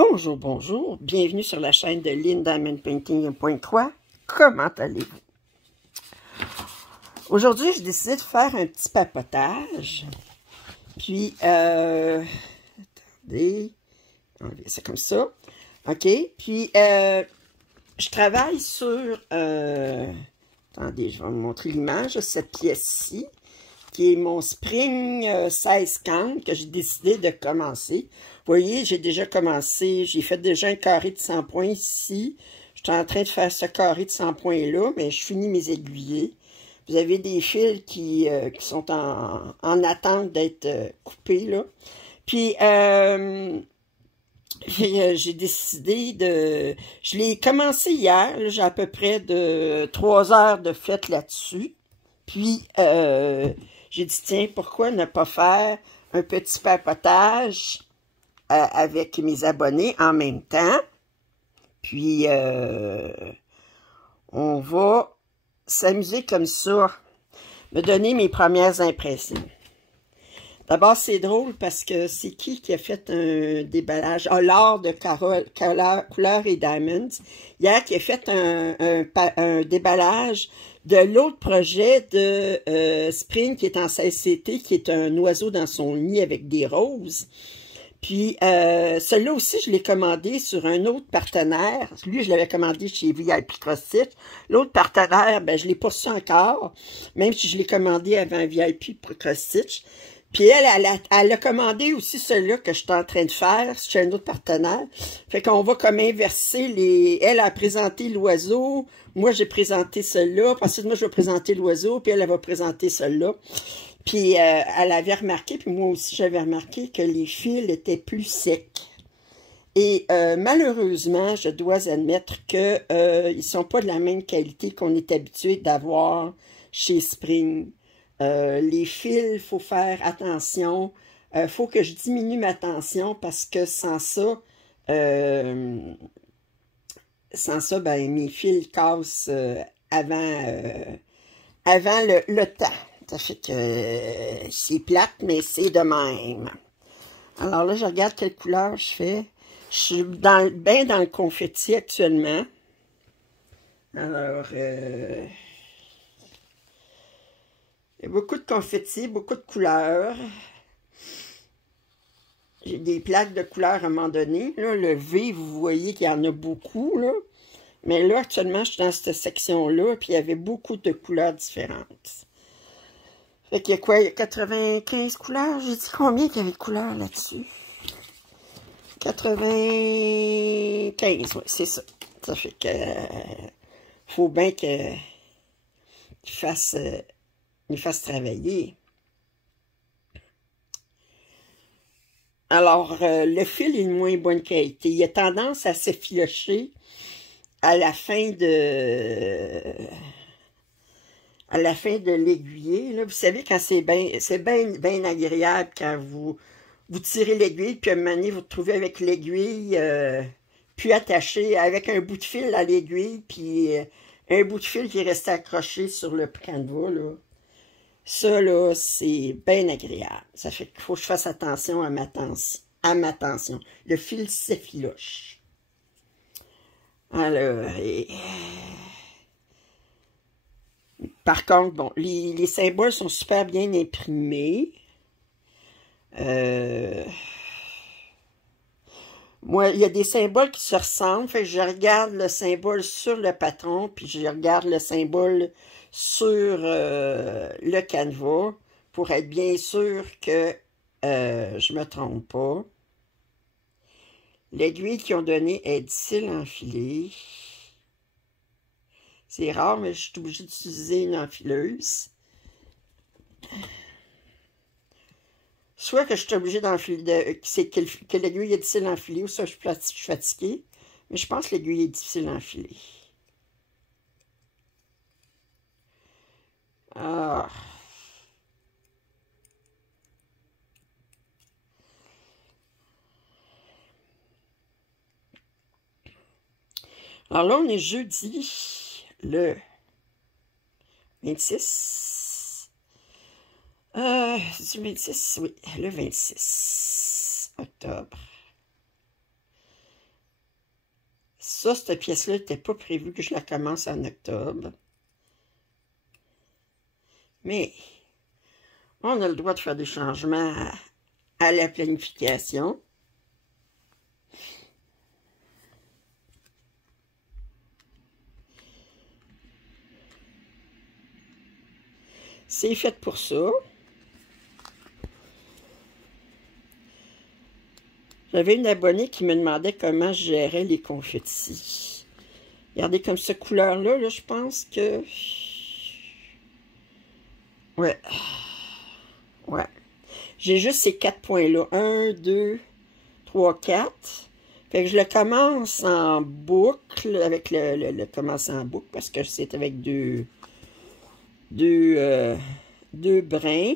Bonjour, bonjour, bienvenue sur la chaîne de Lynn Diamond Painting 1.3. Comment allez-vous? Aujourd'hui, j'ai décidé de faire un petit papotage. Puis, attendez, enlever ça comme ça. OK, puis, je travaille sur, attendez, je vais vous montrer l'image de cette pièce-ci, qui est mon Spring 16-50 que j'ai décidé de commencer. Vous voyez, j'ai déjà commencé, j'ai fait déjà un carré de 100 points ici. Je suis en train de faire ce carré de 100 points-là, mais je finis mes aiguillés. Vous avez des fils qui sont en attente d'être coupés, là. Puis, j'ai décidé de... Je l'ai commencé hier, j'ai à peu près de 3 heures de fête là-dessus. Puis, j'ai dit, tiens, pourquoi ne pas faire un petit papotage avec mes abonnés en même temps. Puis, on va s'amuser comme ça, me donner mes premières impressions. D'abord, c'est drôle parce que c'est qui a fait un déballage? Ah, Laure de Couleur et Diamonds. Hier, qui a fait un déballage de l'autre projet de Spring qui est en 16CT, qui est un oiseau dans son nid avec des roses. Puis, celui-là aussi, je l'ai commandé sur un autre partenaire. Lui, je l'avais commandé chez VIP Cross Stitch. L'autre partenaire, ben, je ne l'ai pas reçu encore, même si je l'ai commandé avant VIP Cross Stitch. Puis elle a commandé aussi celui-là que je suis en train de faire chez un autre partenaire. Fait qu'on va comme inverser les... Elle a présenté l'oiseau, moi j'ai présenté celui-là, ensuite moi je vais présenter l'oiseau, puis elle va présenter celui-là. Puis elle avait remarqué, puis moi aussi j'avais remarqué que les fils étaient plus secs. Et malheureusement, je dois admettre que ils sont pas de la même qualité qu'on est habitué d'avoir chez Spring. Les fils, il faut faire attention. Faut que je diminue ma tension parce que sans ça, ben, mes fils cassent avant le temps. Ça fait que c'est plate, mais c'est de même. Alors là, je regarde quelle couleur je fais. Je suis bien dans le confetti actuellement. Alors, il y a beaucoup de confetti, beaucoup de couleurs. J'ai des plaques de couleurs à un moment donné. Là, le V, vous voyez qu'il y en a beaucoup, là. Mais là, actuellement, je suis dans cette section-là, puis il y avait beaucoup de couleurs différentes. Fait qu'il y a quoi? Il y a 95 couleurs? J'ai dit combien qu'il y avait de couleurs là-dessus? 95, oui, c'est ça. Ça fait que... faut bien qu'il fasse travailler. Alors, le fil est de moins bonne qualité. Il a tendance à s'effilocher à la fin de l'aiguiller. Là, vous savez, quand c'est bien agréable quand vous tirez l'aiguille, puis à un moment donné, vous trouvez avec l'aiguille puis attaché, avec un bout de fil à l'aiguille, puis un bout de fil qui est resté accroché sur le canevas, là. Ça, là, c'est bien agréable. Ça fait qu'il faut que je fasse attention à ma tension. Le fil s'effiloche. Alors, par contre, bon, les symboles sont super bien imprimés. Moi, il y a des symboles qui se ressemblent, fait que je regarde le symbole sur le patron, puis je regarde le symbole sur le canevas pour être bien sûr que je me trompe pas. L'aiguille qu'ils ont donnée est difficile à enfiler. C'est rare, mais je suis obligée d'utiliser une enfileuse. Soit que je suis obligée d'enfiler, que l'aiguille est difficile à enfiler, ou soit je suis fatiguée. Mais je pense que l'aiguille est difficile à enfiler. Ah. Alors là, on est jeudi, le 26. C'est du 26, oui, le 26 octobre. Ça, cette pièce-là n'était pas prévu que je la commence en octobre. Mais on a le droit de faire des changements à la planification. C'est fait pour ça. J'avais une abonnée qui me demandait comment je gérais les confettis. Regardez comme cette couleur-là, là, je pense que... Ouais. Ouais. J'ai juste ces 4 points-là. 1, 2, 3, 4. Fait que je le commence en boucle, avec le commencer en boucle, parce que c'est avec deux brins.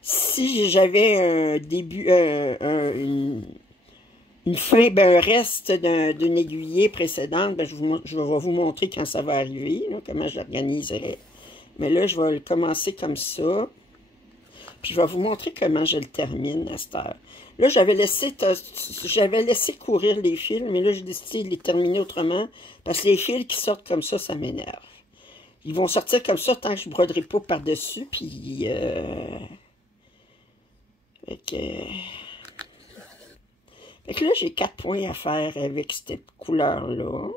Si j'avais un début, une fin, ben, un reste d'une aiguillée précédente, ben, je vais vous montrer quand ça va arriver, là, comment je l'organiserai. Mais là, je vais le commencer comme ça. Puis je vais vous montrer comment je le termine à cette heure. Là, j'avais laissé courir les fils, mais là, j'ai décidé de les terminer autrement, parce que les fils qui sortent comme ça m'énerve. Ils vont sortir comme ça tant que je ne broderai pas par-dessus, puis... Fait que là, j'ai 4 points à faire avec cette couleur-là.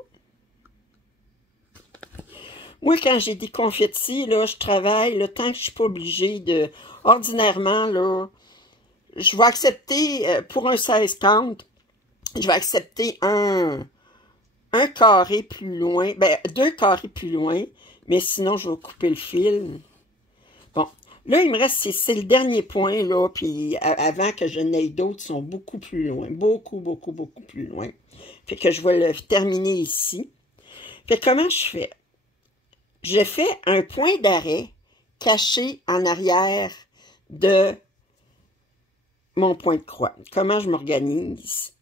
Moi, quand j'ai des confettis, là, je travaille, le temps que je suis pas obligée de... Ordinairement, là, je vais accepter, pour un 16-30, je vais accepter un carré plus loin, ben, 2 carrés plus loin, mais sinon, je vais couper le fil. Bon, là, il me reste, c'est le dernier point, là, puis avant que je n'aie d'autres, ils sont beaucoup plus loin, beaucoup plus loin. Fait que je vais le terminer ici. Fait que comment je fais? Je fais un point d'arrêt caché en arrière de mon point de croix. Comment je m'organise?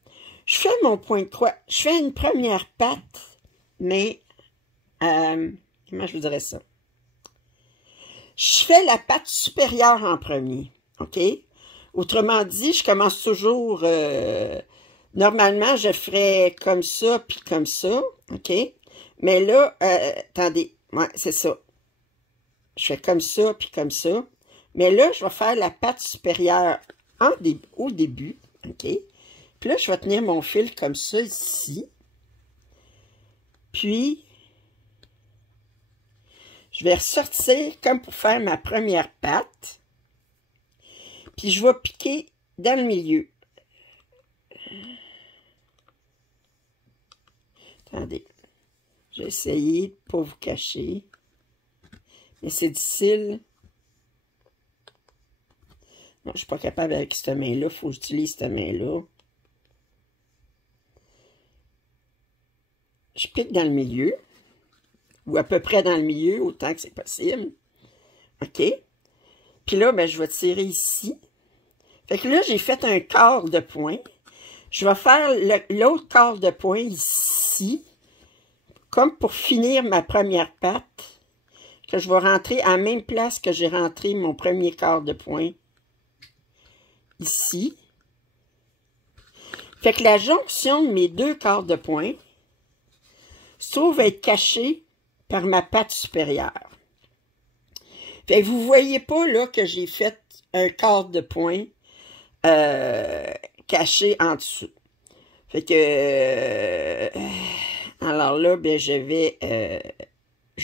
Je fais mon point de croix. Je fais une première patte, mais comment je vous dirais ça? Je fais la patte supérieure en premier, OK? Autrement dit, je commence toujours... normalement, je ferais comme ça, puis comme ça, OK? Mais là, attendez, ouais, c'est ça. Je fais comme ça, puis comme ça. Mais là, je vais faire la patte supérieure au début, OK? Puis là, je vais tenir mon fil comme ça ici. Puis, je vais ressortir comme pour faire ma première patte. Puis, je vais piquer dans le milieu. Attendez. Je vais essayer de ne pas vous cacher. Mais c'est difficile. Non, je ne suis pas capable avec cette main-là. Il faut que j'utilise cette main-là. Je pique dans le milieu. Ou à peu près dans le milieu, autant que c'est possible. OK? Puis là, ben, je vais tirer ici. Fait que là, j'ai fait un quart de point. Je vais faire l'autre quart de point ici. Comme pour finir ma première patte. Que je vais rentrer à la même place que j'ai rentré mon premier quart de point. Ici. Fait que la jonction de mes 2 quarts de point se trouve être cachée par ma patte supérieure. Fait que vous voyez pas là que j'ai fait un quart de point caché en dessous. Fait que alors là, ben je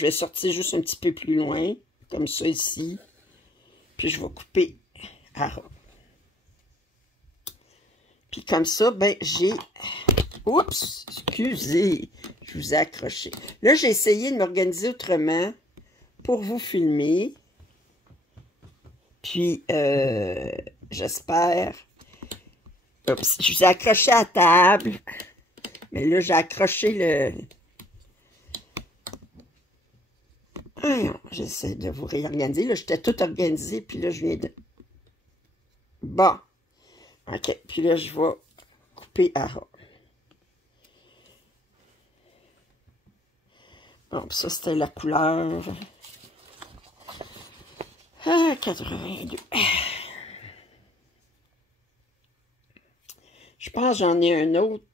vais sortir juste un petit peu plus loin, comme ça ici. Puis je vais couper à ras. Puis comme ça, ben j'ai... Oups, excusez, je vous ai accroché. Là, j'ai essayé de m'organiser autrement pour vous filmer. Puis, j'espère... Oups, je vous ai accroché à la table. Mais là, j'ai accroché le... J'essaie de vous réorganiser. Là, j'étais tout organisé, puis là, je viens de... Bon. OK, puis là, je vais couper à ras. Bon, ça, c'était la couleur 82. Je pense que j'en ai un autre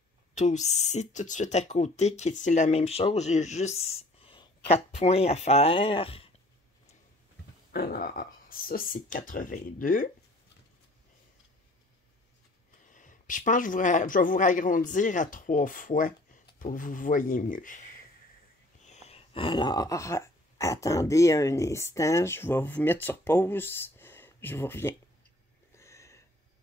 aussi, tout de suite à côté, qui est la même chose. J'ai juste 4 points à faire. Alors, ça, c'est 82. Puis je pense que je vais vous agrandir à 3 fois pour que vous voyez mieux. Alors, attendez un instant, je vais vous mettre sur pause. Je vous reviens.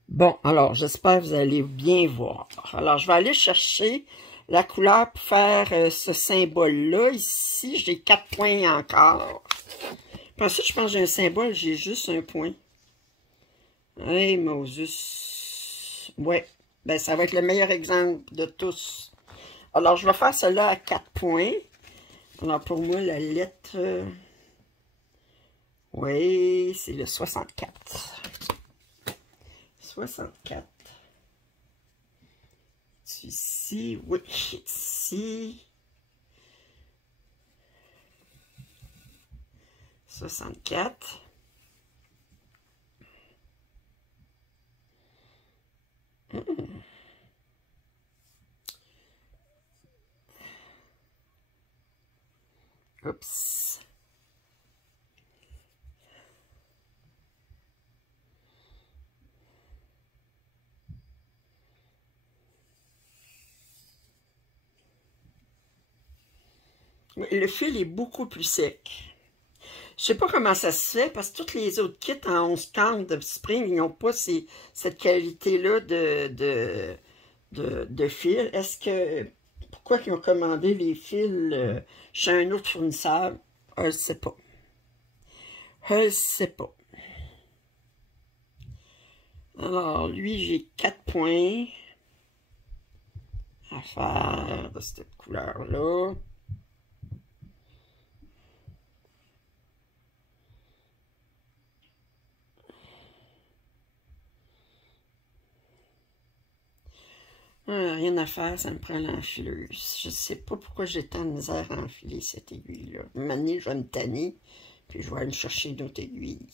Bon, alors, j'espère que vous allez bien voir. Alors, je vais aller chercher la couleur pour faire ce symbole-là. Ici, j'ai 4 points encore. Puis ensuite, je pense que j'ai un symbole, j'ai juste un point. Hey, Moses. Ouais, ben ça va être le meilleur exemple de tous. Alors, je vais faire cela à 4 points. Alors, pour moi, la lettre... Oui, c'est le 64. 64. C'est ici, oui, ici. 64. Oups. Le fil est beaucoup plus sec. Je sais pas comment ça se fait, parce que tous les autres kits en 11 cannes de Spring, ils n'ont pas cette qualité-là de fil. Est-ce que... Pourquoi ils ont commandé les fils chez un autre fournisseur? Je ne sais pas. Je ne sais pas. Alors, lui, j'ai 4 points à faire de cette couleur-là. Rien à faire, ça me prend l'enfileuse. Je sais pas pourquoi j'ai tant de misère à enfiler cette aiguille-là. Maintenant, je vais me tanner, puis je vais aller chercher d'autres aiguilles.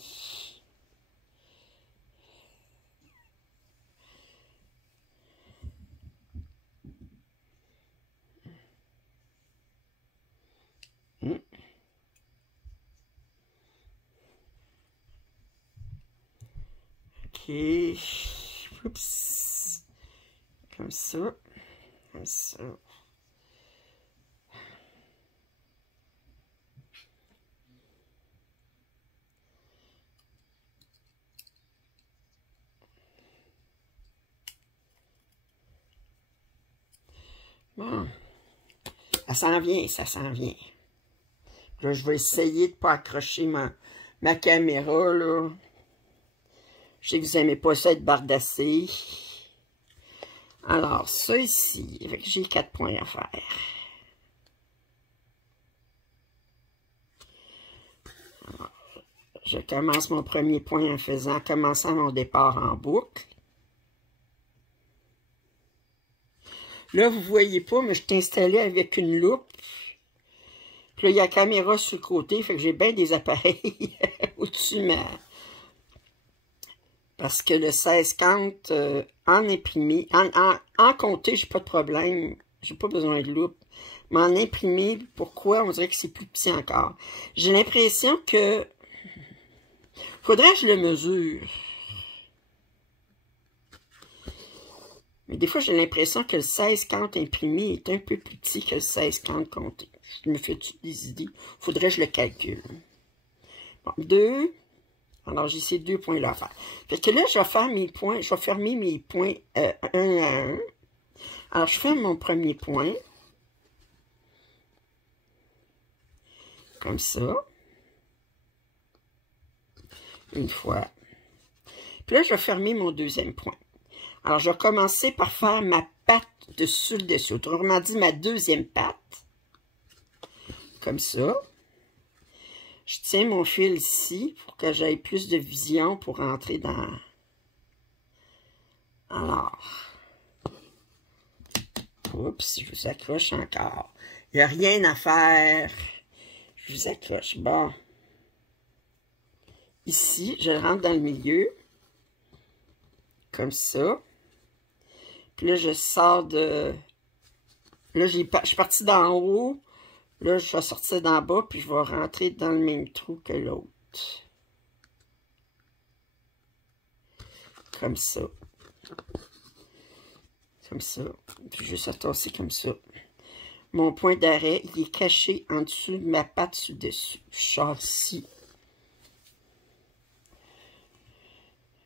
Ok. Oups. Comme ça. Comme ça. Bon. Ça s'en vient, ça s'en vient. Là, je vais essayer de ne pas accrocher ma caméra, là. Je sais que vous n'aimez pas ça être bardassé. Alors, ça ici, j'ai 4 points à faire. Alors, je commence mon premier point en commençant mon départ en boucle. Là, vous ne voyez pas, mais je suis installé avec une loupe. Puis là, il y a la caméra sur le côté, fait que j'ai bien des appareils au-dessus de ma... Parce que le 16-50, en imprimé, en compté, j'ai pas de problème. J'ai pas besoin de loupe. Mais en imprimé, pourquoi? On dirait que c'est plus petit encore. J'ai l'impression que... Faudrait que je le mesure. Mais des fois, j'ai l'impression que le 16-50 imprimé est un peu plus petit que le 16-50 compté. Je me fais toutes des idées. Faudrait que je le calcule. Bon, 2... Alors, j'ai ces 2 points-là à faire. Fait que là, je vais faire mes points, je vais fermer mes points 1 à 1. Alors, je ferme mon premier point. Comme ça. Une fois. Puis là, je vais fermer mon deuxième point. Alors, je vais commencer par faire ma patte dessus le dessus. Autrement dit, ma deuxième patte. Comme ça. Je tiens mon fil ici pour que j'aie plus de vision pour entrer dans... Alors. Oups, je vous accroche encore. Il n'y a rien à faire. Je vous accroche. Bon. Ici, je rentre dans le milieu. Comme ça. Puis là, je sors de Là, je suis partie d'en haut. Là, je vais sortir d'en bas, puis je vais rentrer dans le même trou que l'autre. Comme ça. Comme ça. Puis juste atasser comme ça. Mon point d'arrêt, il est caché en dessous de ma patte sous-dessus. Châssis.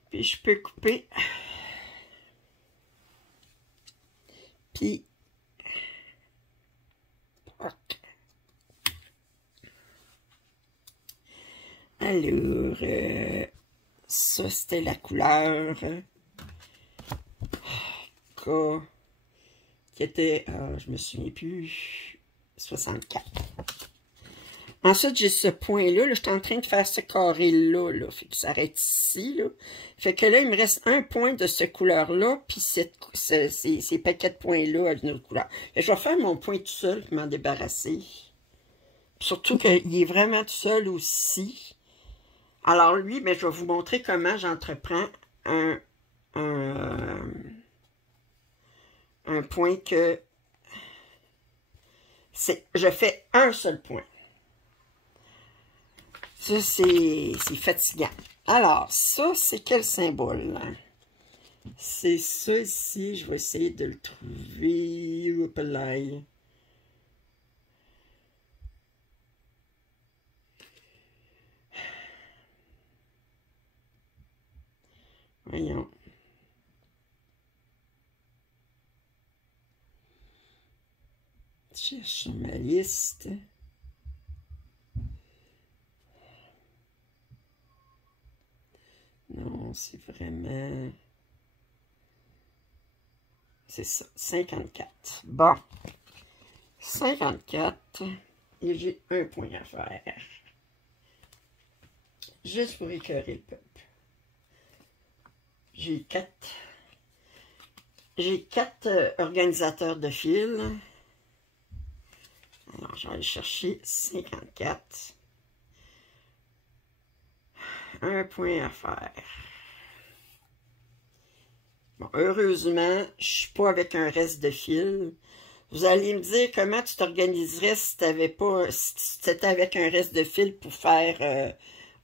Puis je peux couper. Puis... Alors, ça c'était la couleur qui était, je me souviens plus, 64. Ensuite, j'ai ce point-là, là, j'étais en train de faire ce carré-là, là, fait que ça arrête ici, là. Fait que là, il me reste un point de cette couleur-là, puis ces paquets de points-là d'une autre couleur. Et je vais faire mon point tout seul, m'en débarrasser. Surtout qu'il est vraiment tout seul aussi. Alors lui, ben, je vais vous montrer comment j'entreprends un point que... Je fais un seul point. Ça, c'est fatigant. Alors, ça, c'est quel symbole? C'est ça ici. Je vais essayer de le trouver. Hop là. Voyons. Je cherche sur ma liste. Non, c'est vraiment... C'est ça, 54. Bon. 54. Et j'ai un point à faire. Juste pour écœurer le peuple. J'ai quatre organisateurs de fils. Alors, je vais aller chercher 54. Un point à faire. Bon, heureusement, je suis pas avec un reste de fil. Vous allez me dire comment tu t'organiserais si tu étais avec un reste de fil pour faire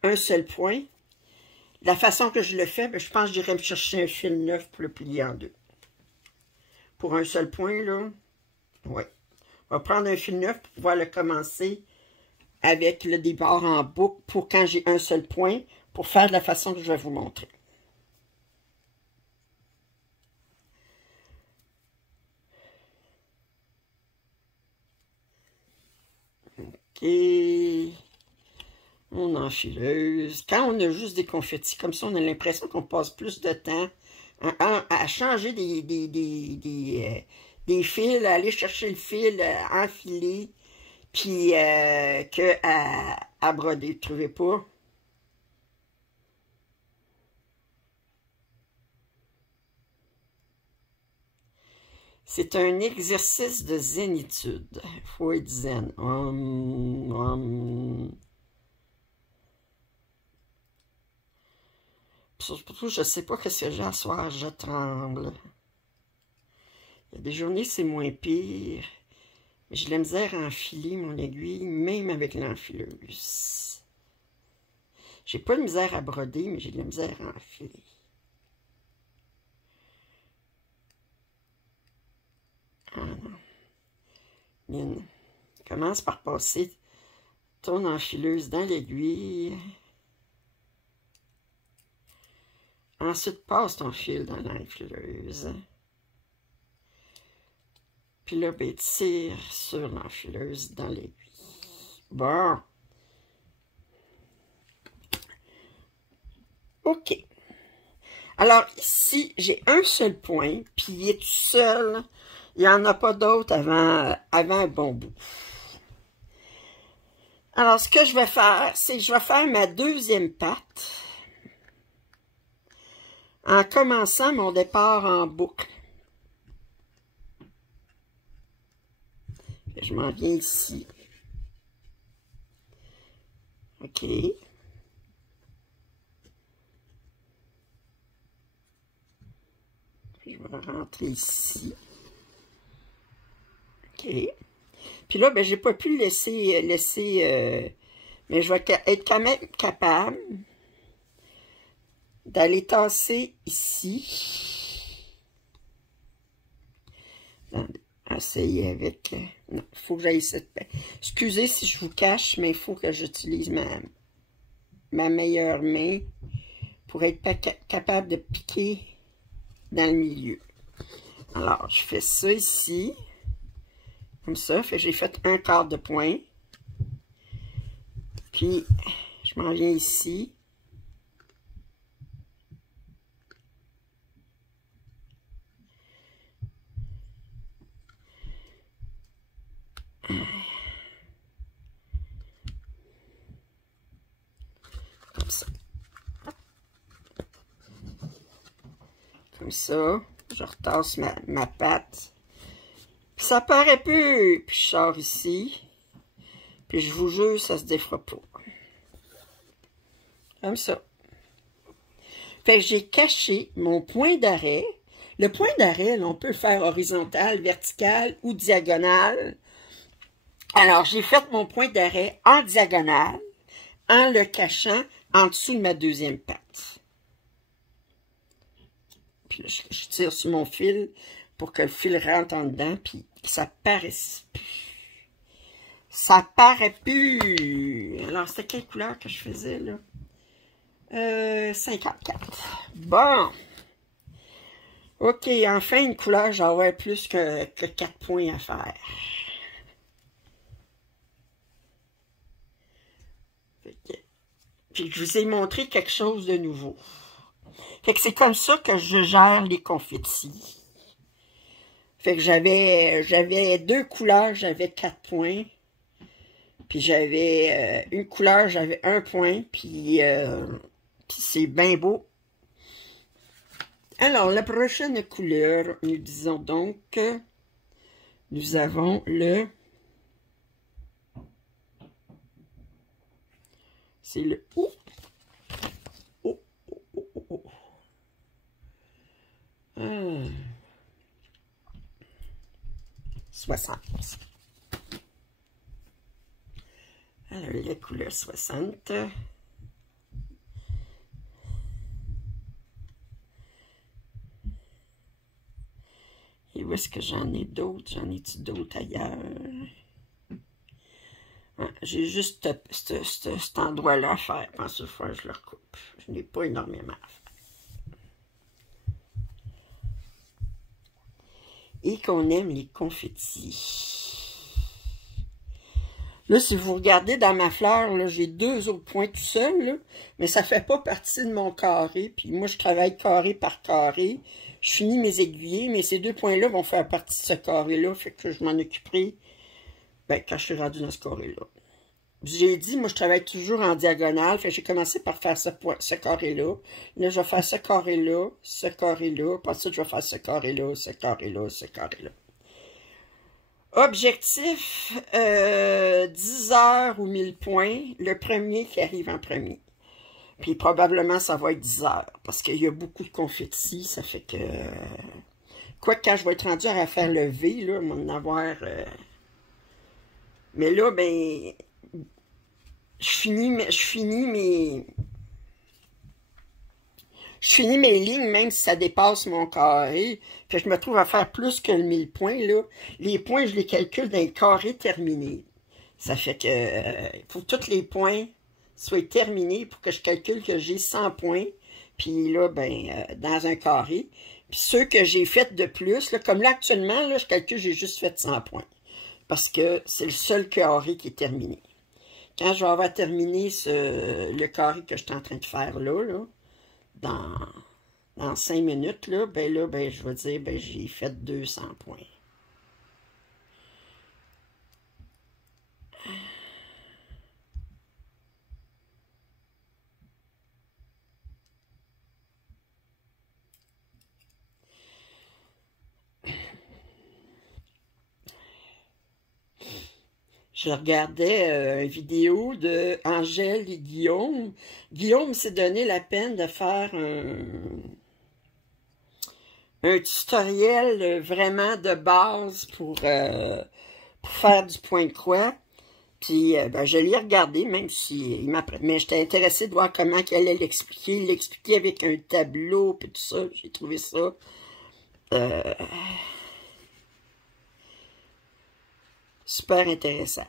un seul point. La façon que je le fais, ben, je pense que j'irais me chercher un fil neuf pour le plier en deux. Pour un seul point, là, oui. On va prendre un fil neuf pour pouvoir le commencer avec le départ en boucle pour quand j'ai un seul point, pour faire de la façon que je vais vous montrer. OK. Mon enfileuse. Quand on a juste des confettis comme ça, on a l'impression qu'on passe plus de temps à changer des fils, à aller chercher le fil, enfiler, puis que à broder. Vous trouvez pas? C'est un exercice de zénitude. Il faut être zen. Surtout, je ne sais pas ce que j'ai à soir, je tremble. Il y a des journées, c'est moins pire. Mais j'ai de la misère à enfiler mon aiguille, même avec l'enfileuse. J'ai pas de misère à broder, mais j'ai de la misère à enfiler. Ah non. Mine. Commence par passer ton enfileuse dans l'aiguille. Ensuite, passe ton fil dans l'enfileuse. Puis là, ben, tire sur l'enfileuse dans l'aiguille. Bon. OK. Alors, ici, j'ai un seul point, puis il est tout seul. Il n'y en a pas d'autre avant un bon bout. Alors, ce que je vais faire, c'est que je vais faire ma deuxième patte en commençant mon départ en boucle. Je m'en viens ici. OK. Je vais rentrer ici. OK. Puis là, ben, j'ai pas pu le mais je vais être quand même capable d'aller tasser ici. Essayer avec... non, il faut que j'aille cette... Excusez si je vous cache, mais il faut que j'utilise ma meilleure main pour être capable de piquer dans le milieu. Alors, je fais ça ici. Comme ça. Fait que j'ai fait un quart de point. Puis, je m'en viens ici. Comme ça. Comme ça. Je retasse ma patte. Puis ça paraît plus. Puis je sors ici. Puis je vous jure, ça se défera pas. Comme ça. Fait que j'ai caché mon point d'arrêt. Le point d'arrêt, on peut le faire horizontal, vertical ou diagonal. Alors, j'ai fait mon point d'arrêt en diagonale, en le cachant en dessous de ma deuxième patte. Puis là, je tire sur mon fil pour que le fil rentre en dedans, puis ça paraisse plus. Ça paraît plus. Alors, c'était quelle couleur que je faisais, là? 54. Bon. OK, enfin, une couleur, j'aurais plus que 4 points à faire. Puis je vous ai montré quelque chose de nouveau. Fait que c'est comme ça que je gère les confettis. Fait que j'avais 2 couleurs, j'avais 4 points. Puis j'avais une couleur, j'avais 1 point. Puis c'est bien beau. Alors, la prochaine couleur, nous disons donc que nous avons le... C'est le... Oh, oh, oh, oh, oh, oh. 60. Alors, la couleur 60. Et où est-ce que j'en ai d'autres? J'en ai-tu d'autres ailleurs? Ah, j'ai juste cet endroit-là à faire. Je pense qu'il faut que je le recoupe. Je n'ai pas énormément à faire. Et qu'on aime les confettis. Là, si vous regardez dans ma fleur, j'ai 2 autres points tout seul, là, mais ça ne fait pas partie de mon carré. Puis moi, je travaille carré par carré. Je finis mes aiguillés, mais ces 2 points-là vont faire partie de ce carré-là. Fait que je m'en occuperai quand je suis rendu dans ce carré-là. J'ai dit, moi, je travaille toujours en diagonale. Fait que j'ai commencé par faire ce carré-là. Là, je vais faire ce carré-là, ce carré-là. Puis ensuite, je vais faire ce carré-là, ce carré-là, ce carré-là. Objectif, 10 heures ou 1000 points. Le premier qui arrive en premier. Puis probablement, ça va être 10 heures. Parce qu'il y a beaucoup de confettis. Ça fait que... Quoique, quand je vais être rendu à faire le V, là, on va en avoir... Mais là, ben... Je finis mes lignes, même si ça dépasse mon carré. Puis je me trouve à faire plus que le 1000 points, là. Les points, je les calcule dans un carré terminé. Ça fait que faut que tous les points soient terminés pour que je calcule que j'ai 100 points. Puis là, ben, dans un carré. Puis ceux que j'ai fait de plus, là, comme là, actuellement, là, je calcule, j'ai juste fait 100 points. Parce que c'est le seul carré qui est terminé. Quand je vais avoir terminé le carré que je suis en train de faire là, dans 5 minutes, là, ben, je vais dire, ben, j'ai fait 200 points. Je regardais une vidéo de Angèle et Guillaume. Guillaume s'est donné la peine de faire un tutoriel vraiment de base pour faire du point de croix. Puis, ben, je l'ai regardé, même si il mais j'étais intéressée de voir comment elle allait l'expliquer. Il l'expliquait avec un tableau, puis tout ça. J'ai trouvé ça super intéressant.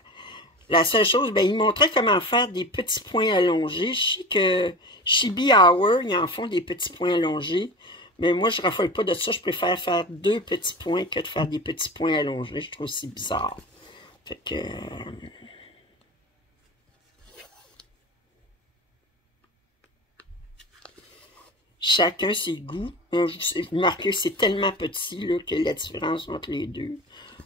La seule chose, ben, il montrait comment faire des petits points allongés. Je sais que Chibi Hour, ils en font des petits points allongés. Mais moi, je ne raffole pas de ça. Je préfère faire 2 petits points que de faire des petits points allongés. Je trouve ça bizarre. Fait que... chacun ses goûts. Remarquez, c'est tellement petit là, que la différence entre les deux.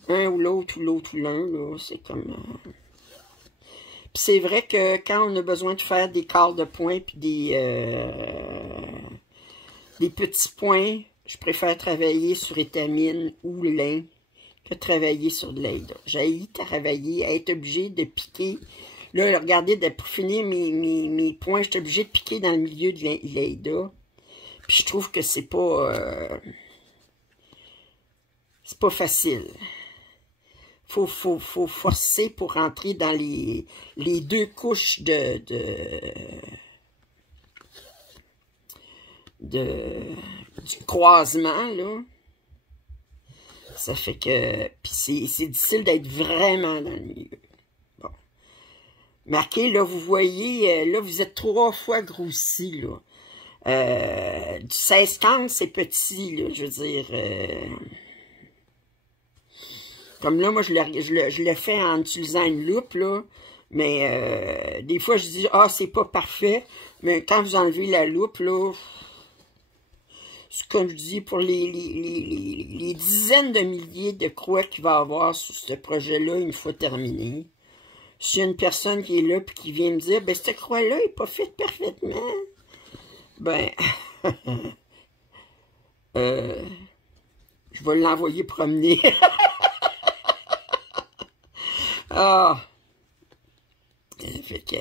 Un ou l'autre ou l'un, c'est comme... Puis c'est vrai que quand on a besoin de faire des quarts de points puis des petits points, je préfère travailler sur étamine ou lin que travailler sur de l'aide. J'ai travailler, à être obligé de piquer. Là, regardez, pour finir mes points, je suis obligé de piquer dans le milieu de l'aide. Puis je trouve que c'est pas facile. Faut forcer pour rentrer dans les 2 couches du croisement, là. Ça fait que... Puis c'est difficile d'être vraiment dans le milieu. Bon. Marquez, là, vous voyez, là, vous êtes 3 fois grossi, là. Du 16-15, c'est petit, là, je veux dire... Comme là, moi, je le fais en utilisant une loupe, là. Mais des fois, je dis, ah, c'est pas parfait. Mais quand vous enlevez la loupe, là... C'est comme je dis, pour les dizaines de milliers de croix qu'il va y avoir sur ce projet-là, une fois terminé. S'il y a une personne qui est là et qui vient me dire, ben, cette croix-là n'est pas faite parfaitement. Ben, je vais l'envoyer promener. Ah! Fait que...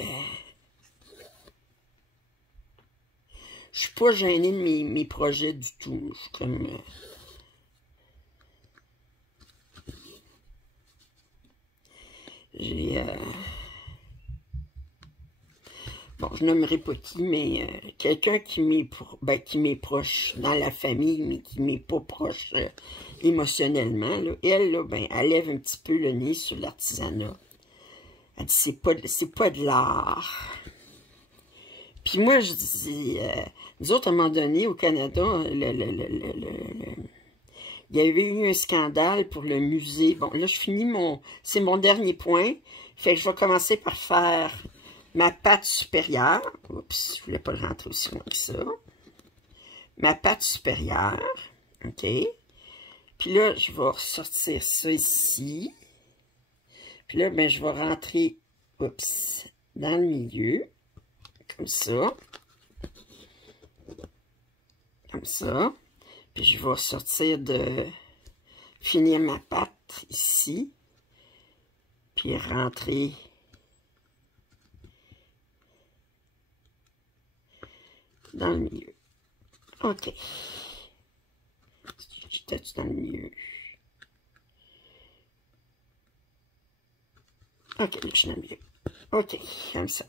je suis pas gênée de mes projets du tout. Je suis comme... j'ai... bon, je nommerai pas qui, mais quelqu'un qui m'est proche dans la famille, mais qui m'est pas proche émotionnellement, là. Elle, là, ben, elle lève un petit peu le nez sur l'artisanat. Elle dit, c'est pas de l'art. Puis moi, je dis, nous autres, à un moment donné, au Canada, il y avait eu un scandale pour le musée. Bon, là, je finis c'est mon dernier point. Fait que je vais commencer par faire ma patte supérieure. Oups, je voulais pas le rentrer aussi loin que ça. Ma patte supérieure. OK. Puis là, je vais ressortir ça ici. Puis là, ben, je vais rentrer, oups, dans le milieu. Comme ça. Comme ça. Puis je vais sortir finir ma patte ici. Puis rentrer dans le milieu. OK. J'étais dans le milieu. OK, là, je suis dans le milieu. OK, comme ça.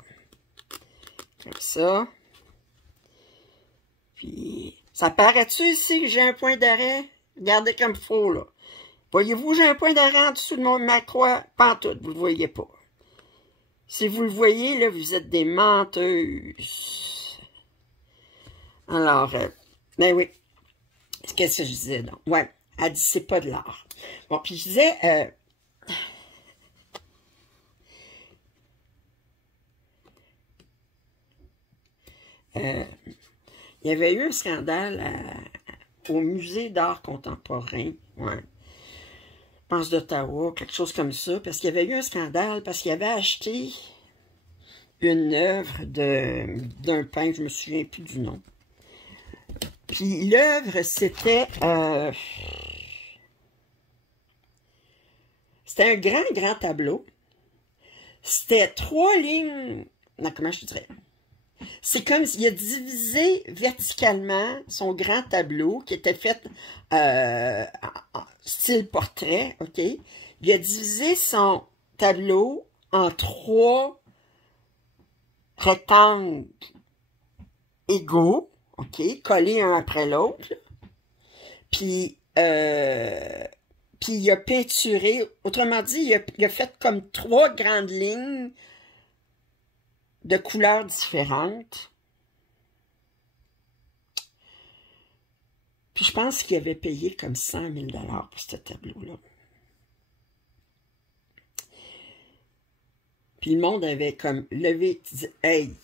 Comme ça. Puis, ça paraît-tu ici que j'ai un point d'arrêt? Regardez comme il faut, là. Voyez-vous, j'ai un point d'arrêt en dessous de ma croix? Pantoute, vous le voyez pas. Si vous le voyez, là, vous êtes des menteuses. Alors, ben oui. Qu'est-ce que je disais, donc? Ouais, elle dit, c'est pas de l'art. Bon, puis je disais... il y avait eu un scandale au musée d'art contemporain, ouais, je pense d'Ottawa, quelque chose comme ça, parce qu'il y avait eu un scandale, parce qu'il avait acheté une œuvre d'un peintre, je me souviens plus du nom. Puis l'œuvre, c'était un grand tableau. C'était 3 lignes, non, comment je dirais? C'est comme s'il a divisé verticalement son grand tableau qui était fait en style portrait, OK? Il a divisé son tableau en 3 rectangles égaux, OK? Collés un après l'autre. Puis il a peinturé, autrement dit, il a fait comme 3 grandes lignes de couleurs différentes. Puis je pense qu'il avait payé comme 100 000 $ pour ce tableau-là. Puis le monde avait comme levé, dit, hey,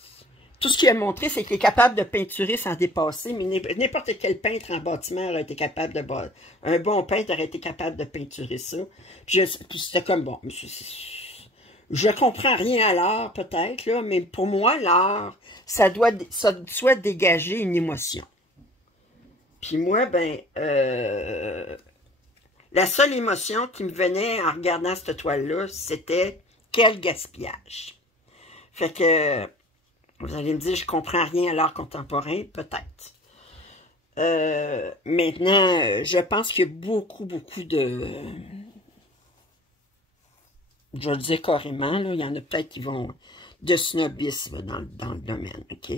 tout ce qu'il a montré, c'est qu'il est capable de peinturer sans dépasser, mais n'importe quel peintre en bâtiment aurait été capable de... Un bon peintre aurait été capable de peinturer ça. Puis c'était comme, bon, je comprends rien à l'art, peut-être, là, mais pour moi, l'art, ça doit dégager une émotion. Puis moi, ben, la seule émotion qui me venait en regardant cette toile-là, c'était quel gaspillage. Fait que, vous allez me dire, je comprends rien à l'art contemporain, peut-être. Maintenant, je pense qu'il y a beaucoup de... Je le dis carrément, là, il y en a peut-être qui vont... de snobisme dans le domaine, OK?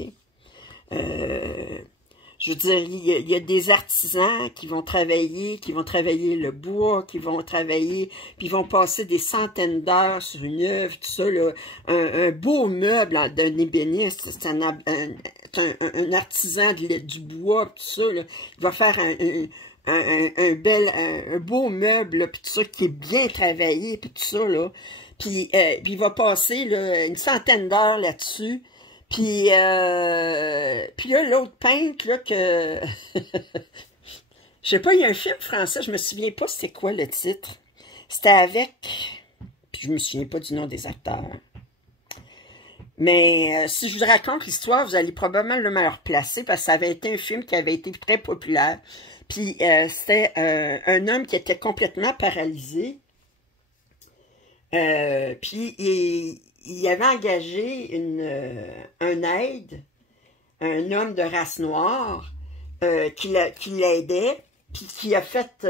Je veux dire, il y a des artisans qui vont travailler le bois, qui vont travailler, puis ils vont passer des centaines d'heures sur une œuvre, tout ça, là. Un beau meuble d'un ébéniste, c'est un artisan du bois, tout ça, là. Il va faire un beau meuble, là, puis tout ça, qui est bien travaillé, puis tout ça, là. Puis il va passer là, une centaine d'heures là-dessus. Puis là, l'autre peintre, là, que... je sais pas, il y a un film français, je me souviens pas c'était quoi le titre. C'était avec... Puis je me souviens pas du nom des acteurs. Mais si je vous raconte l'histoire, vous allez probablement le me replacer, parce que ça avait été un film qui avait été très populaire. Puis c'était un homme qui était complètement paralysé. Puis il avait engagé un aide, un homme de race noire, qui l'aidait, puis qui a fait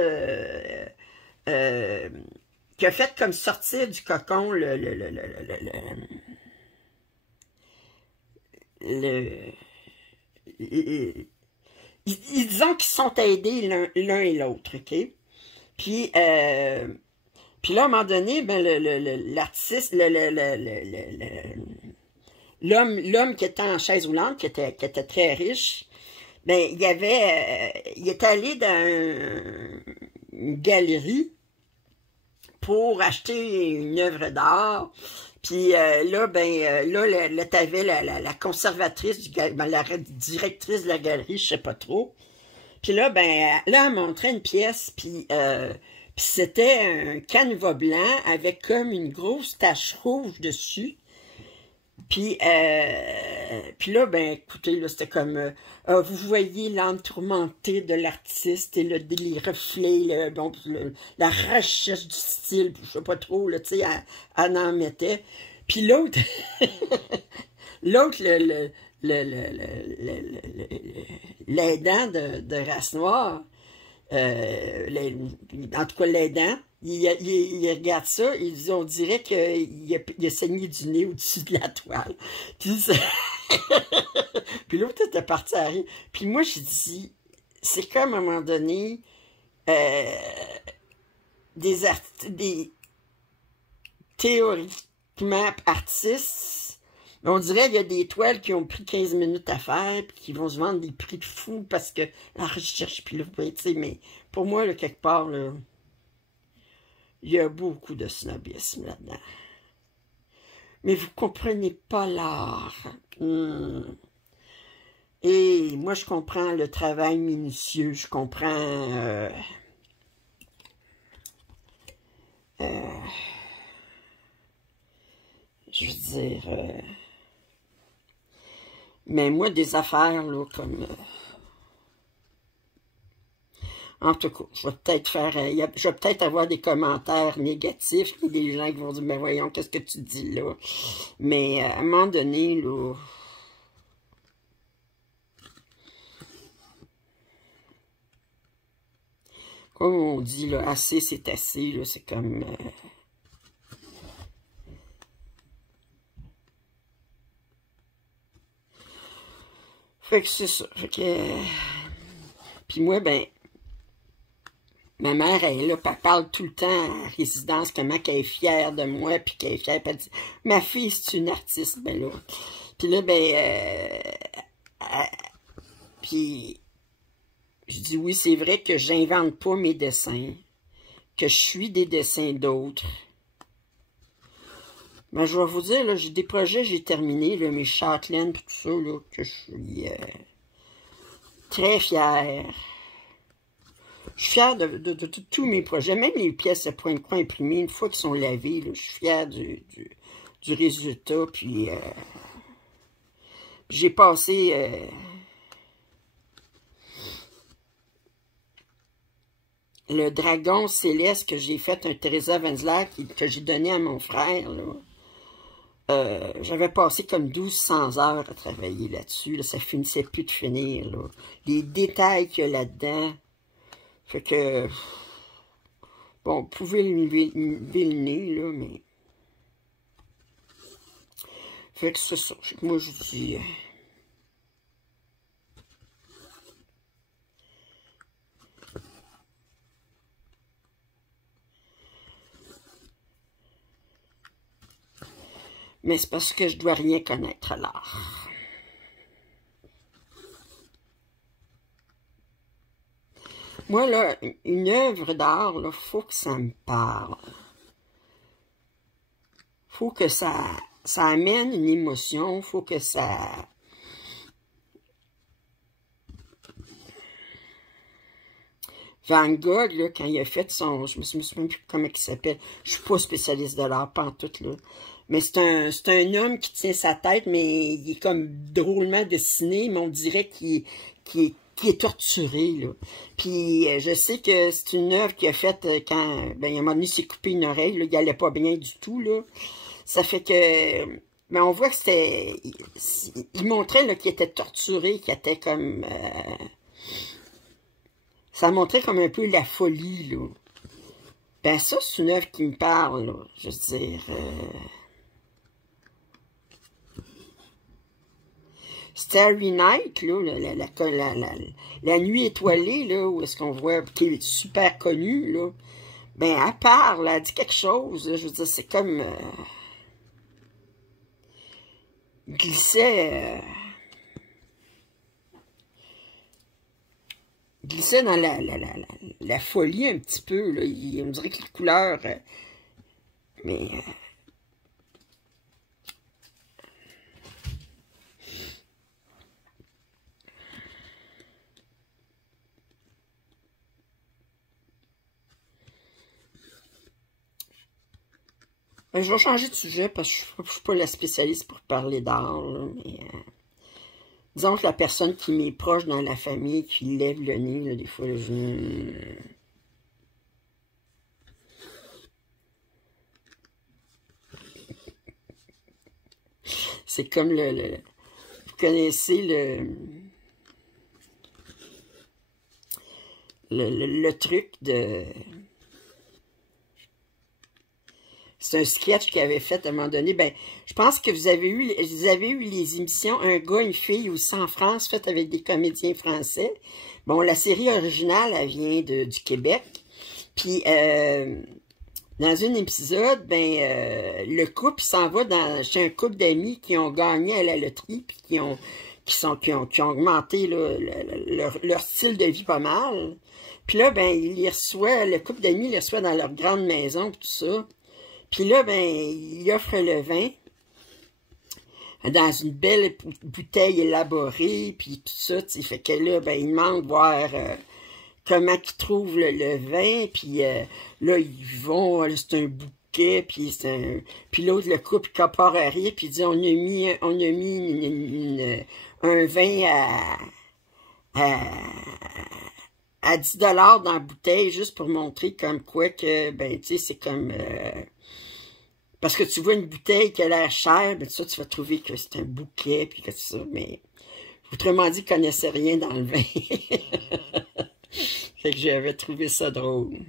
comme sortir du cocon disons qu'ils sont aidés l'un et l'autre, OK? Puis là, à un moment donné, ben, l'artiste, l'homme qui était en chaise roulante, qui était très riche, ben, il est allé dans une galerie pour acheter une œuvre d'art. Puis là, ben, là, t'avais la conservatrice, la directrice de la galerie, je sais pas trop. Puis là, ben, là, elle montrait une pièce, puis c'était un canevas blanc avec comme une grosse tache rouge dessus. Puis là, ben, écoutez, là, c'était comme, vous voyez l'âme tourmentée de l'artiste et les reflets, la recherche du style, je sais pas trop, là, tu sais, elle en mettait. Puis l'autre, l'aidant de race noire, en tout cas l'aidant, il regarde ça, il dit, on dirait qu'il a saigné du nez au-dessus de la toile. Puis, puis l'autre était parti à rire. Puis moi, j'ai dit, c'est comme à un moment donné, des théoriquement artistes, on dirait qu'il y a des toiles qui ont pris 15 minutes à faire, puis qui vont se vendre des prix de fou parce que la recherche, puis là, tu sais, mais pour moi, là, quelque part, là, il y a beaucoup de snobisme là-dedans. Mais vous comprenez pas l'art. Et moi, je comprends le travail minutieux, je comprends... je veux dire... mais moi, des affaires, là, comme... en tout cas, je vais peut-être faire... je vais peut-être avoir des commentaires négatifs, des gens qui vont dire, ben voyons, qu'est-ce que tu dis là? Mais à un moment donné, là... comme on dit, là, assez, c'est assez, là, c'est comme... Fait que c'est ça. Fait que... Puis moi, ben... Ma mère, elle est là, puis elle parle tout le temps à la résidence, comment qu'elle est fière de moi, puis qu'elle est fière, puis elle dit, ma fille, c'est une artiste, ben là. Puis là, ben... puis... Je dis, oui, c'est vrai que j'invente pas mes dessins, que je suis des dessins d'autres. Ben, je vais vous dire, là, j'ai des projets, j'ai terminé, là, mes châtelaines, puis tout ça, là, que je suis très fière. Je suis fière de tous mes projets, même les pièces à point de croix imprimées, une fois qu'ils sont lavées, là, je suis fière du résultat, puis j'ai passé... le dragon céleste que j'ai fait, un Teresa Wenzler, que j'ai donné à mon frère, là. J'avais passé comme 1200 heures à travailler là-dessus. Là, ça finissait plus de finir. Là. Les détails qu'il y a là-dedans. Fait que... Bon, vous pouvez lever le nez, là, mais... Fait que c'est ça. Moi, je dis... Mais c'est parce que je dois rien connaître à l'art. Moi, là, une œuvre d'art, là, faut que ça me parle. Faut que ça amène une émotion, faut que ça... Van Gogh, là, quand il a fait son... Je me souviens plus comment il s'appelle. Je suis pas spécialiste de l'art, pantoute, là. Mais c'est un homme qui tient sa tête, mais il est comme drôlement dessiné, mais on dirait qu'il est torturé, là. Puis je sais que c'est une œuvre qu'il a faite quand, ben, à un moment donné, il s'est coupé une oreille, là, il allait pas bien du tout, là. Ça fait que, mais on voit que c'était, il montrait, là, qu'il était torturé, qu'il était comme, ça montrait comme un peu la folie, là. Ben ça, c'est une œuvre qui me parle, là, je veux dire... Starry Night, là, la nuit étoilée, là, où est-ce qu'on voit, qui est super connue, là, ben, elle parle, elle dit quelque chose, là, je veux dire, c'est comme, glissait dans la folie un petit peu, là, on dirait que les couleurs, mais... je vais changer de sujet parce que je ne suis pas la spécialiste pour parler d'art, mais disons que la personne qui m'est proche dans la famille, qui lève le nez, là, des fois, là, c'est comme vous connaissez le truc de... C'est un sketch qu'il avait fait à un moment donné. Ben, je pense que vous avez eu les émissions Un gars, une fille aussi en France, faites avec des comédiens français. Bon, la série originale, elle vient du Québec. Puis, dans un épisode, ben, le couple s'en va chez un couple d'amis qui ont gagné à la loterie, puis qui ont augmenté là, leur style de vie pas mal. Puis là, ben, le couple d'amis les reçoit dans leur grande maison, tout ça. Puis là, ben, il offre le vin dans une belle bouteille élaborée, puis tout ça, tu sais, fait que là, ben, il demande voir comment ils trouvent le vin, puis là, ils vont, c'est un bouquet, puis l'autre, le couple, il compare à rire, puis il dit, on a mis un vin à 10 $ dans la bouteille, juste pour montrer comme quoi que, ben, tu sais, c'est comme... parce que tu vois une bouteille qui a l'air chère, ben ça, tu vas trouver que c'est un bouquet, puis que c'est ça, mais autrement dit, ils ne connaissaient rien dans le vin. Fait que j'avais trouvé ça drôle.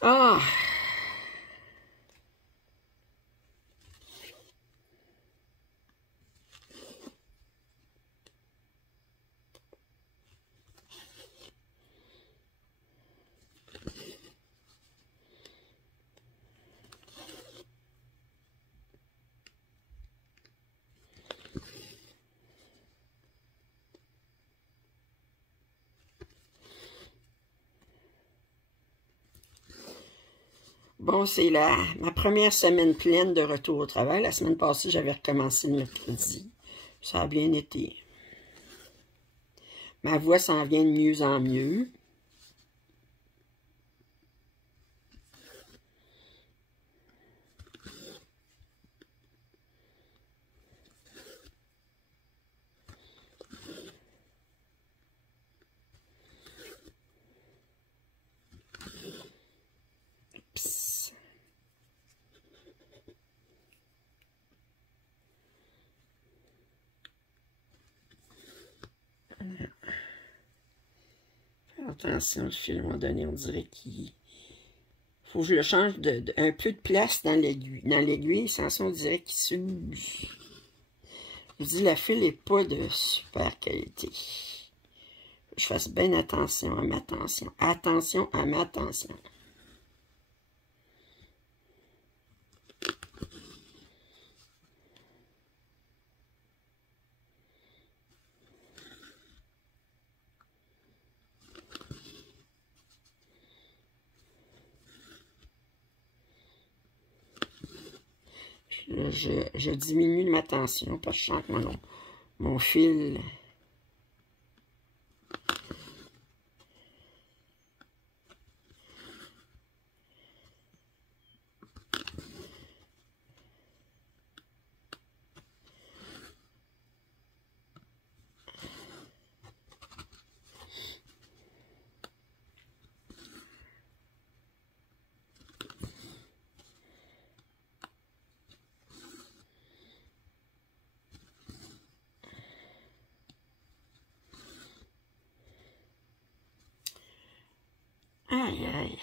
Ah! Bon, c'est ma première semaine pleine de retour au travail. La semaine passée, j'avais recommencé le mercredi. Ça a bien été. Ma voix s'en vient de mieux en mieux. Psst. Attention, le fil, à un moment donné, on dirait qu'il faut que je le change un peu de place dans l'aiguille. Dans l'aiguille, sans ça, on dirait qu'il s'use. Je vous dis, la fil n'est pas de super qualité. Je fasse bien attention à ma tension. Attention à ma tension. Je diminue ma tension parce que je sens que mon fil... Aïe, aïe.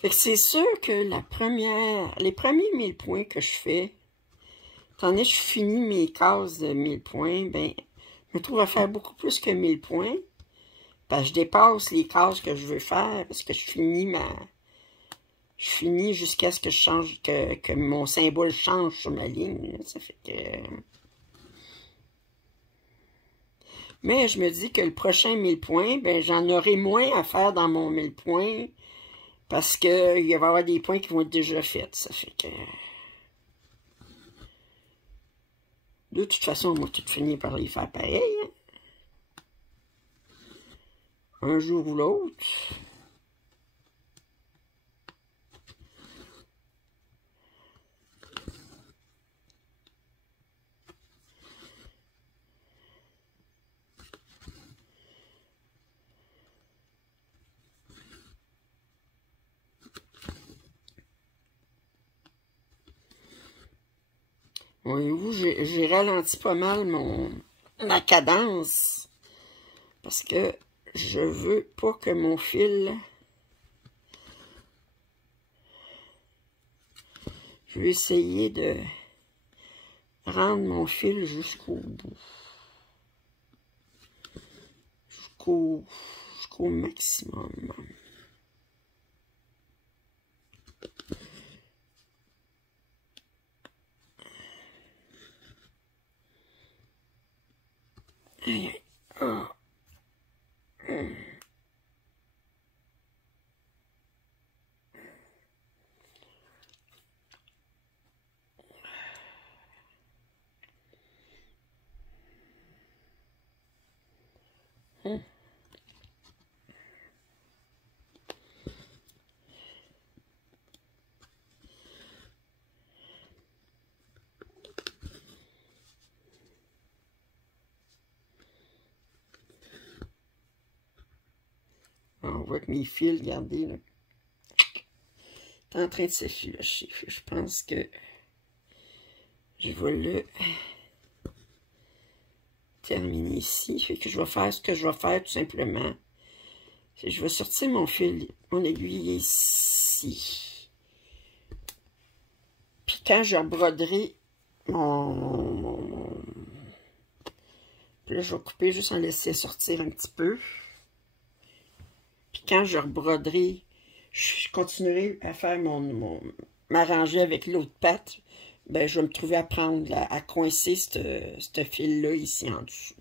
Fait que c'est sûr que les premiers 1000 points que je fais, étant donné que je finis mes cases de 1000 points, ben, je me trouve à faire beaucoup plus que 1000 points. Parce que je dépasse les cases que je veux faire, parce que je finis jusqu'à ce que je change, que mon symbole change sur ma ligne. Là. Ça fait que... Mais je me dis que le prochain 1000 points, ben, j'en aurai moins à faire dans mon 1000 points, parce qu'il va y avoir des points qui vont être déjà faits. Ça fait que... De toute façon, on va tout finir par les faire pareil. Hein? Un jour ou l'autre. Voyez-vous, j'ai ralenti pas mal ma cadence. Parce que je veux pas que mon fil... Je vais essayer de rendre mon fil jusqu'au bout. Jusqu'au maximum. Aïe, aïe. Oh. On voit que mes fils, regardez, là, est en train de s'effilocher. Je pense que je vais le terminer ici. Fait que je vais faire ce que je vais faire tout simplement. Je vais sortir mon fil, mon aiguille ici. Puis quand je rebroderai Puis là, je vais couper juste en laisser sortir un petit peu. Puis quand je rebroderai, je continuerai à faire m'arranger avec l'autre patte. Ben, je vais me trouver à prendre, à coincer ce fil-là ici en dessous.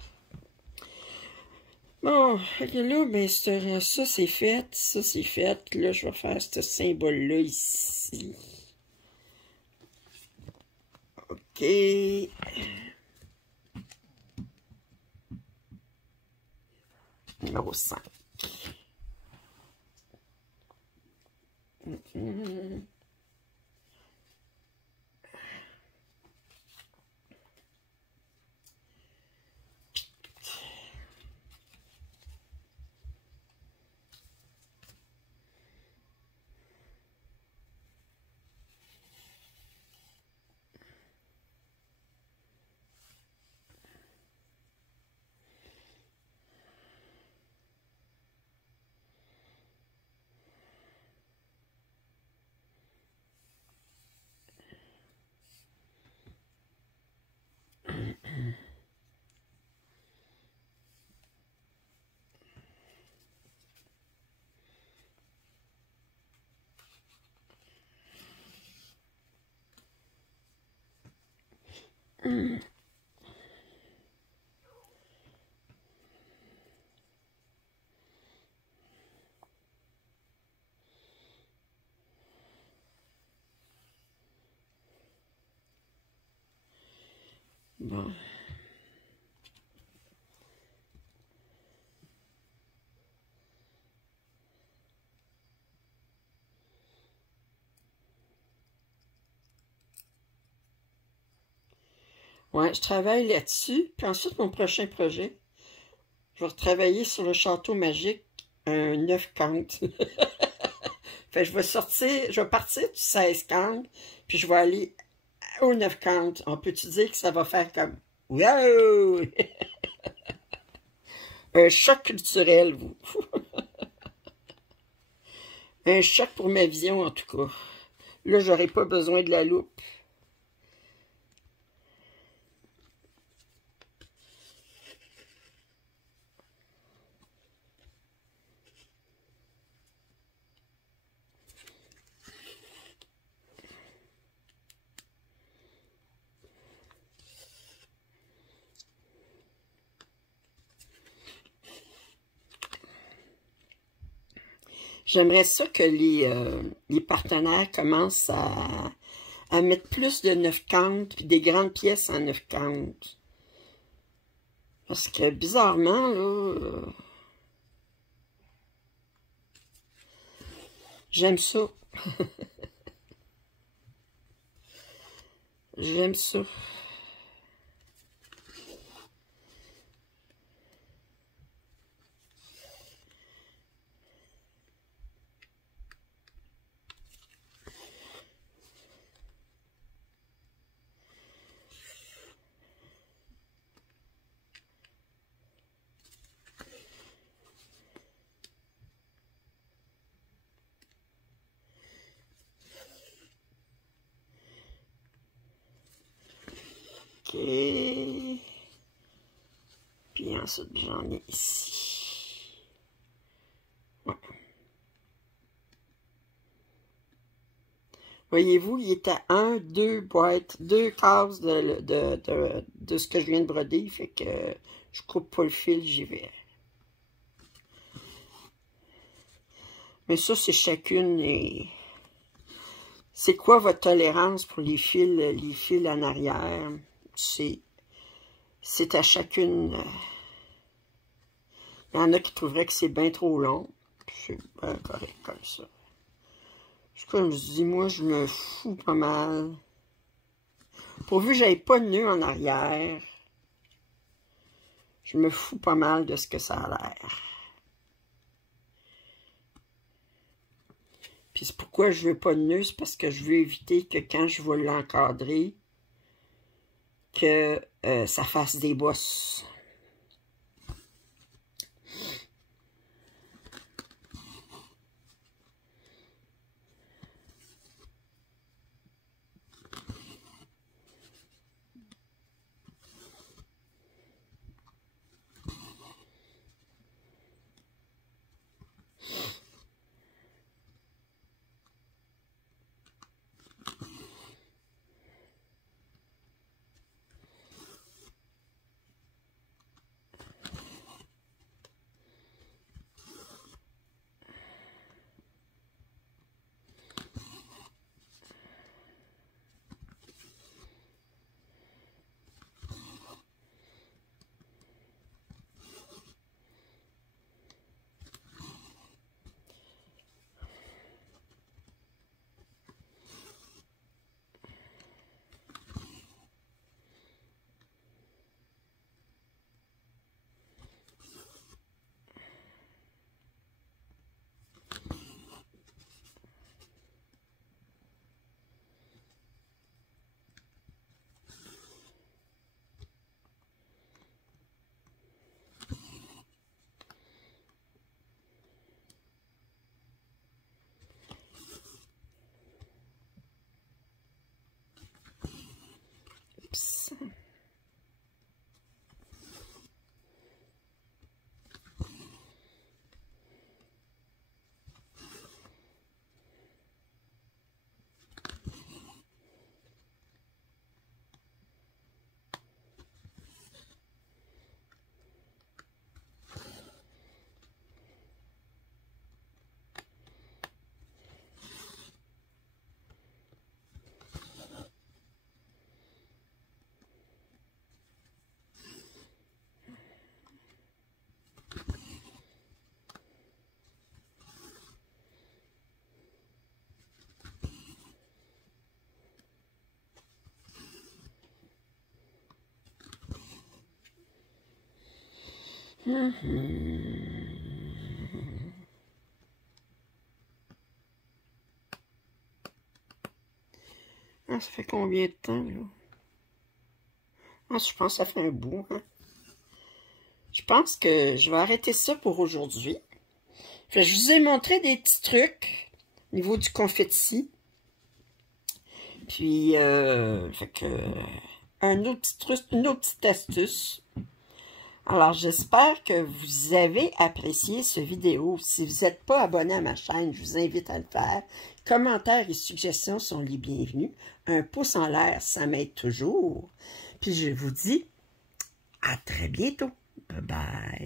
Bon, là, ben, ça c'est fait, ça c'est fait. Là, je vais faire ce symbole-là ici. OK. Numéro 5. Bon. Ouais, je travaille là-dessus. Puis ensuite, mon prochain projet, je vais retravailler sur le château magique, un 9 cantes. Fait que je vais partir du 16 cantes, puis je vais aller au 9 cantes. On peut-tu dire que ça va faire comme wow! Un choc culturel, vous. Un choc pour ma vision, en tout cas. Là, j'aurai pas besoin de la loupe. J'aimerais ça que les partenaires commencent à mettre plus de 9 cantes, puis des grandes pièces en 9 cantes. Parce que, bizarrement, là, j'aime ça. J'aime ça. OK. Puis ensuite, j'en ai ici. Ouais. Voyez-vous, il est à 2 boîtes, 2 cases de ce que je viens de broder. Fait que je coupe pas le fil, j'y vais. Mais ça, c'est chacune. Et c'est quoi votre tolérance pour les fils en arrière? C'est à chacune. Il y en a qui trouveraient que c'est bien trop long. C'est bien correct comme ça. Comme je dis, moi, je me fous pas mal. Pourvu que j'aille pas de nœud en arrière, je me fous pas mal de ce que ça a l'air. Puis c'est pourquoi je veux pas de nœud, c'est parce que je veux éviter que quand je vais l'encadrer, que ça fasse des bosses. Oups. Ah, ça fait combien de temps, là? Ah, je pense que ça fait un bout, hein? Je pense que je vais arrêter ça pour aujourd'hui. Je vous ai montré des petits trucs au niveau du confetti. Puis, fait que, un autre petit truc, une autre petite astuce. Alors, j'espère que vous avez apprécié ce vidéo. Si vous n'êtes pas abonné à ma chaîne, je vous invite à le faire. Commentaires et suggestions sont les bienvenus. Un pouce en l'air, ça m'aide toujours. Puis je vous dis à très bientôt. Bye bye.